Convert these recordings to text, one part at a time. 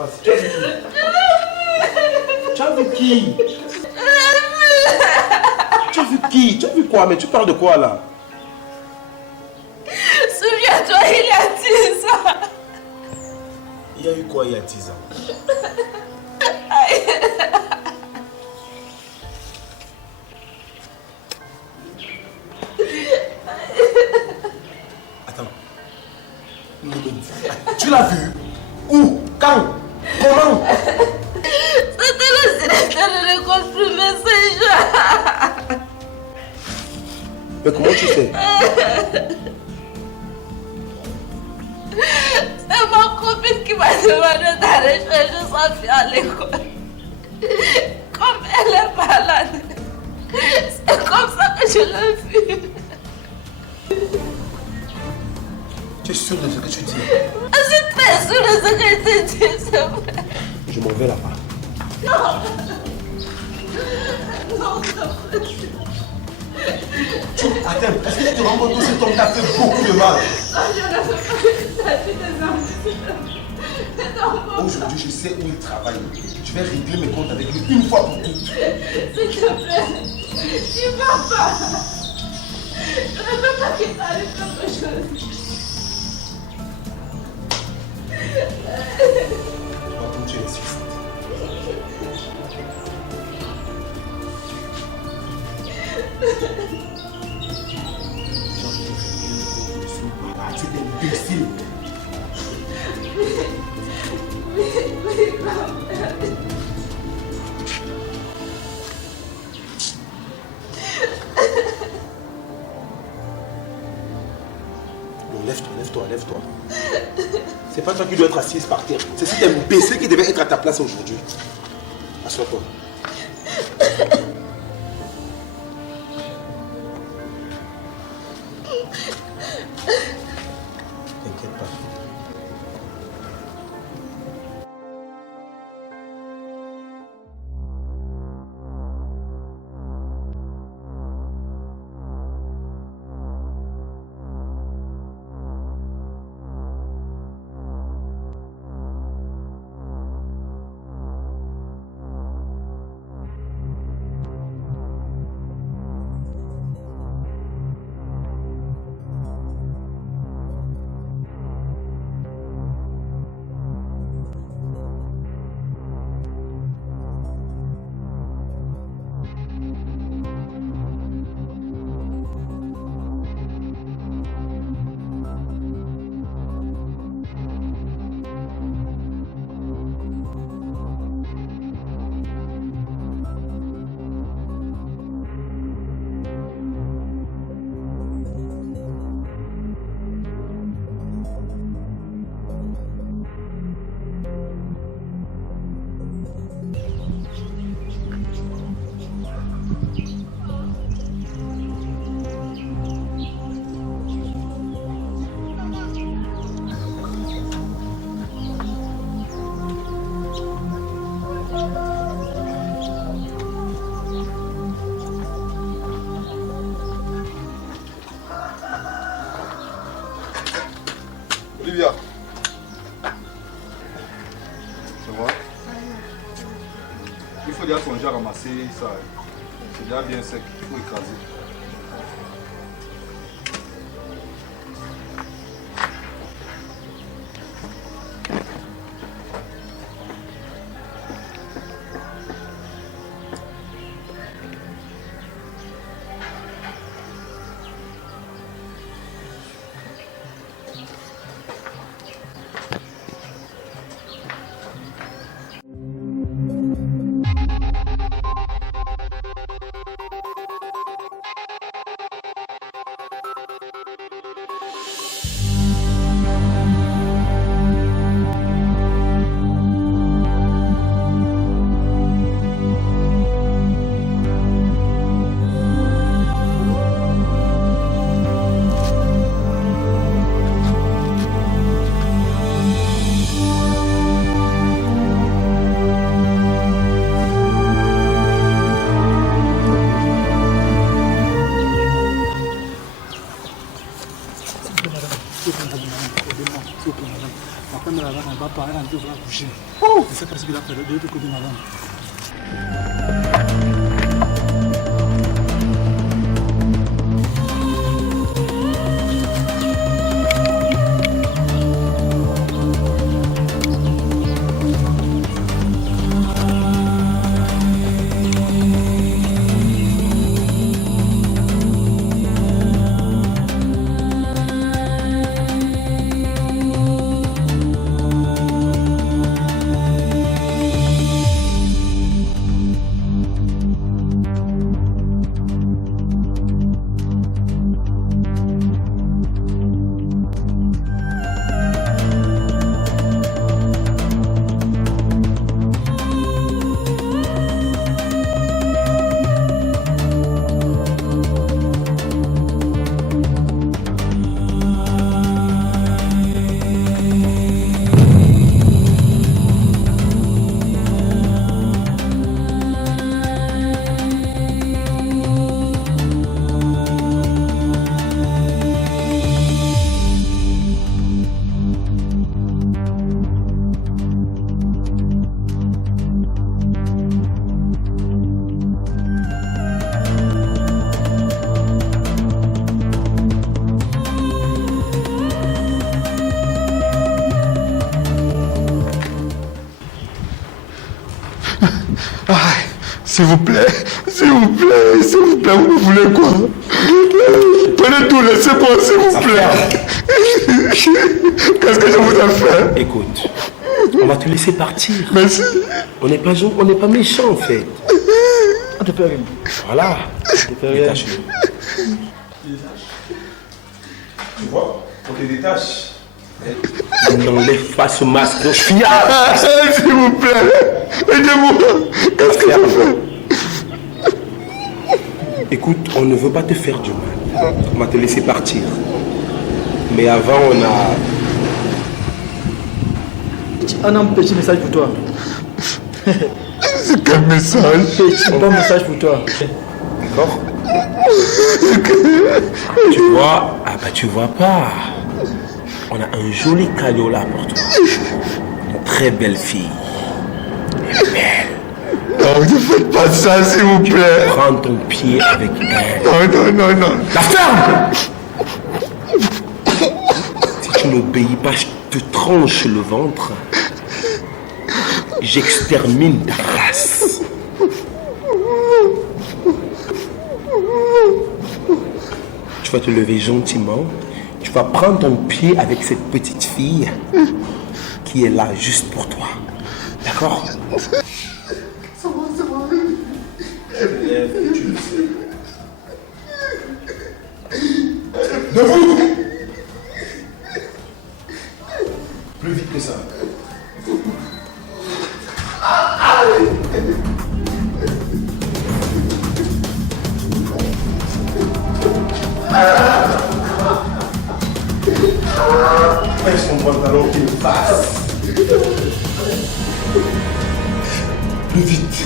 passe? Tu as vu qui? Tu as vu qui? Tu as vu qui? Tu as vu quoi? Mais tu parles de quoi là? Souviens-toi, il y a 10 ans. Il y a eu quoi il y a 10 ans? Attends. Tu l'as vu? Où? Quand? Comment? C'était le directeur de l'école primaire Saint-Jean. Mais comment tu sais? C'est ma copine qui m'a demandé d'aller chercher sa fille à l'école. Comme elle est malade, c'est comme ça que je l'ai vue. Tu es sûr de ce que tu dis? Je suis très sûre de ce que je te dis, c'est vrai. Je m'en vais là-bas. Non, c'est vrai. Attends, est-ce que tu te rends compte que cet homme t'a fait beaucoup de mal? Non, je ne veux pas que des enfants. Aujourd'hui, je sais où il travaille. Je vais régler mes comptes avec lui une fois pour toutes. S'il te plaît, tu vas pas. Je ne veux pas qu'il t'arrive quelque chose. Maintenant, tu insistes. Tu es imbécile. Non, lève-toi. C'est pas toi qui dois être assise par terre. C'est cet imbécile qui devait être à ta place aujourd'hui. Assois-toi. T'inquiète pas. Olivia. Ça va? Il faut déjà songer à ramasser ça. C'est déjà bien sec, il faut écraser. de l'autre côté, madame. S'il vous plaît, vous voulez quoi? Prenez tout, laissez-moi, s'il vous plaît. Qu'est-ce que je vous ai fait? Écoute, on va te laisser partir. Merci. On n'est pas méchants en fait. On te fait rien. Voilà. Détache-le. Tu vois, on te détache. N'enlève pas ce masque, je suis fiable. S'il vous plaît, aidez-moi. Qu'est-ce que je fais? Écoute, on ne veut pas te faire du mal. On va te laisser partir. Mais avant, on a... On a un petit message pour toi. C'est quel message? Un bon message pour toi. D'accord? Tu vois? Ah bah tu vois pas. On a un joli cadeau là pour toi. Une très belle fille. Elle est belle. Non, ne faites pas ça, s'il vous plaît. Prends ton pied avec elle. Non. La ferme! Si tu n'obéis pas, je te tranche le ventre. J'extermine ta race. Tu vas te lever gentiment. Tu vas prendre ton pied avec cette petite fille qui est là juste pour toi. D'accord? Tu le sais. Debout! Plus vite que ça. Baisse ton pantalon qu'il fasse. Plus vite.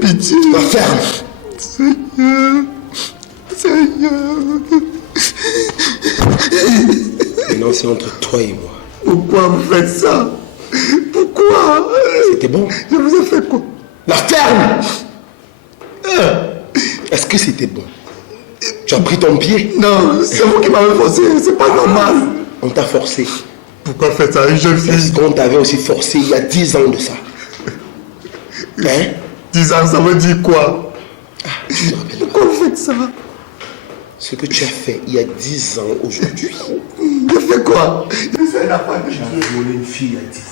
Pitié. La ferme. Seigneur. Maintenant, c'est entre toi et moi. Pourquoi vous faites ça? Pourquoi? C'était bon. Je vous ai fait quoi? La ferme. Est-ce que c'était bon? Tu as pris ton pied? Non, c'est vous qui m'avez forcé, c'est pas normal. On t'a forcé. Pourquoi faites ça à une jeune Est-ce fille? qu'on t'avait aussi forcé il y a 10 ans de ça? Hein? 10 ans, ça veut dire quoi? Tu te rappelles Pourquoi vous faites ça? ce que tu as fait il y a 10 ans aujourd'hui? Je fais quoi? Je suis un enfant de Tu Dieu. as violé une fille il y a 10 ans.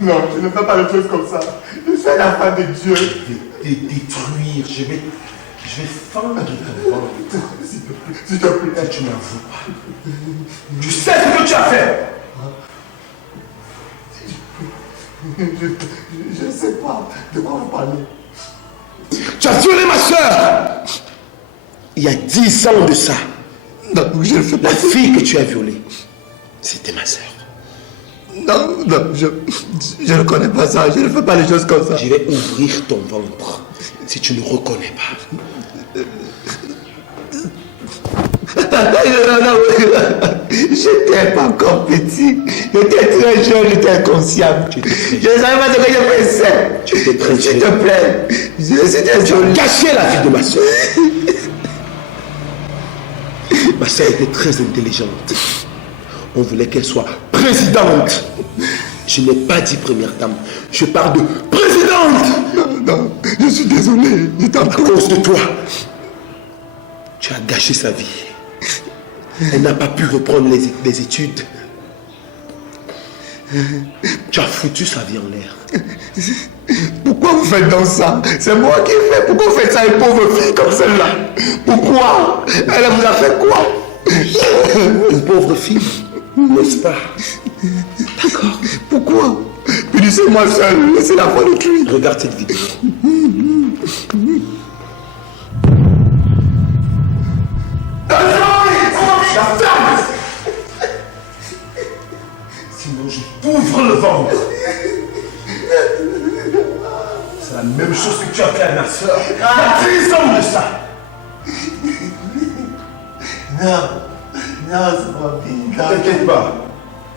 Non, je ne fais pas les choses comme ça. Je suis un enfant de Dieu. Je vais te détruire. Je vais fendre ton ventre. S'il te plaît. Si tu n'avoues pas. Tu sais ce que tu as fait. Je ne sais pas de quoi vous parlez. Tu as violé ma soeur. Il y a 10 ans de ça. Non, je ne fais pas La ça. fille que tu as violée, c'était ma soeur. Non, je ne connais pas ça. Je ne fais pas les choses comme ça. Je vais ouvrir ton ventre si tu ne reconnais pas. Non, j'étais pas encore petit. J'étais très jeune, j'étais inconscient. Je ne savais pas ce que je faisais. Tu étais très S'il te jeune. plaît. C'était joli. Gâcher la vie de ma soeur. Ma soeur était très intelligente. On voulait qu'elle soit présidente. Je n'ai pas dit première dame. Je parle de présidente. Non, je suis désolé. Je t'en À prie. cause de toi, tu as gâché sa vie. Elle n'a pas pu reprendre les études. Tu as foutu sa vie en l'air. Pourquoi vous faites donc ça? C'est moi qui fais. Pourquoi vous faites ça à une pauvre fille comme celle-là? Pourquoi? Elle vous a fait quoi? Une pauvre fille, n'est-ce pas? D'accord. Pourquoi? Punissez-moi seul. Laissez la foi de lui. Regarde cette vidéo. Sinon, je t'ouvre le ventre. C'est la même chose que tu as fait à ma soeur. Il y a 10 ans de ça. Non, non, c'est ma fille. Ne t'inquiète pas.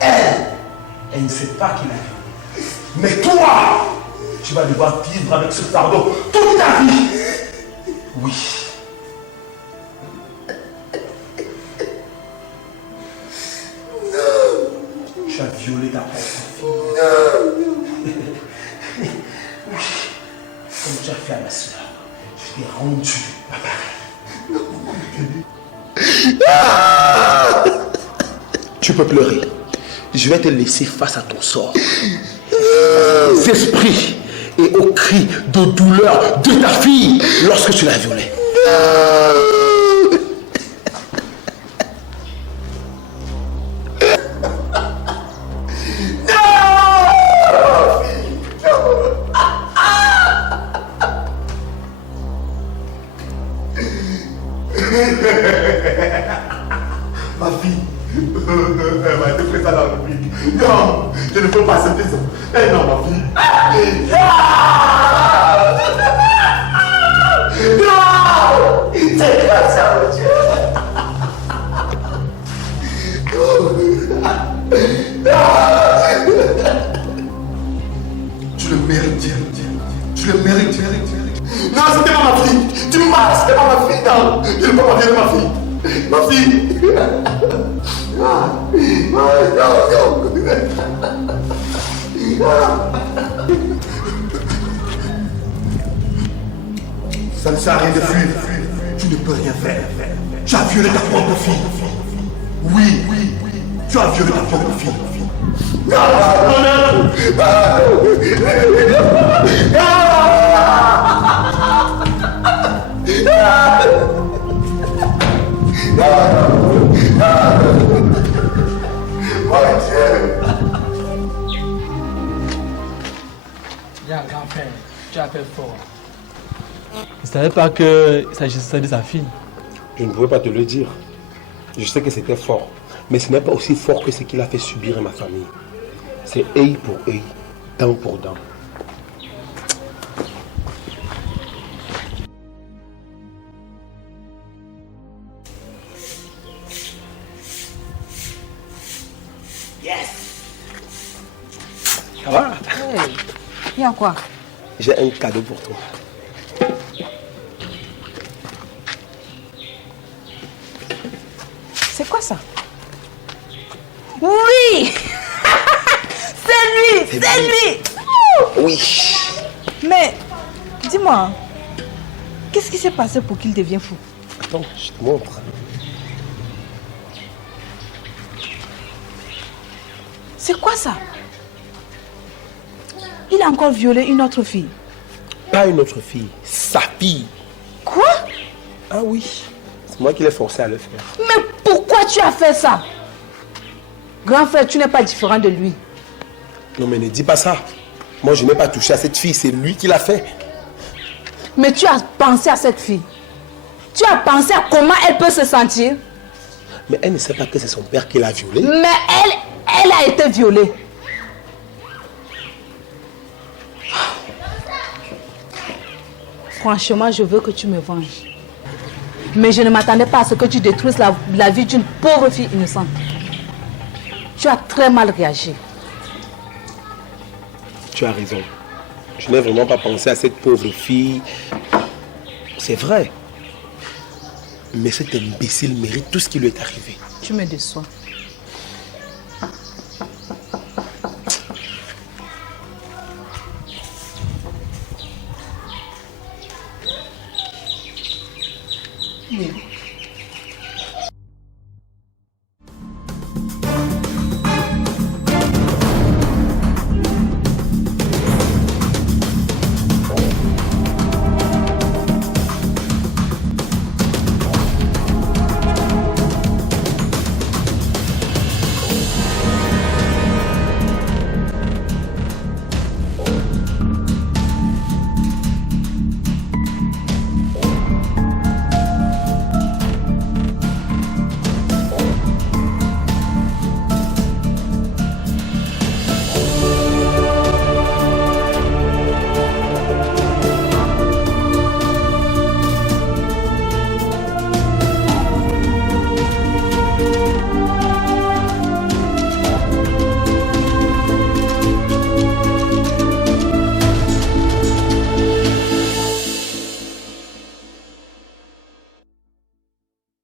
Elle ne sait pas qu'il a fait. Mais toi, tu vas devoir vivre avec ce fardeau toute ta vie. Oui. Tu as violé ta propre fille. Oui. Comme tu as fait à ma soeur, je t'ai rendu pareil. Tu peux pleurer. Je vais te laisser face à ton sort. Aux esprits et aux cris de douleur de ta fille lorsque tu l'as violée. Ma fille, elle m'a été prise à la République. Non, je ne peux pas accepter ça. Eh non, ma fille. Non! C'est quoi ça, mon Dieu? Tu le mérites, tu le mérites. Non, c'était pas ma fille. Tu me marres, c'était pas ma fille. Non, je ne peux pas violer ma fille. Ma fille. Ça ne sert à rien de fuir. Tu ne peux rien faire. Tu as violé ta propre fille. Oui, tu as violé ta propre fille. Bien, grand-père, tu as fait fort. Je ne savais pas qu'il s'agissait de sa fille. Je ne pouvais pas te le dire. Je sais que c'était fort. Mais ce n'est pas aussi fort que ce qu'il a fait subir à ma famille. C'est œil pour œil, dent pour dent. Il y a quoi? J'ai un cadeau pour toi. C'est quoi ça? Oui. C'est lui. Oui. Mais, dis-moi, qu'est-ce qui s'est passé pour qu'il devienne fou? Attends, je te montre. C'est quoi ça? Il a encore violé une autre fille. Pas une autre fille, sa fille. Quoi? Ah oui, c'est moi qui l'ai forcé à le faire. Mais pourquoi tu as fait ça? Grand frère, tu n'es pas différent de lui. Non mais ne dis pas ça. Moi je n'ai pas touché à cette fille, c'est lui qui l'a fait. Mais tu as pensé à cette fille. Tu as pensé à comment elle peut se sentir. Mais elle ne sait pas que c'est son père qui l'a violée. Mais elle a été violée. Franchement, je veux que tu me venges. Mais je ne m'attendais pas à ce que tu détruises la vie d'une pauvre fille innocente. Tu as très mal réagi. Tu as raison. Je n'ai vraiment pas pensé à cette pauvre fille. C'est vrai. Mais cet imbécile mérite tout ce qui lui est arrivé. Tu me déçois. Oui.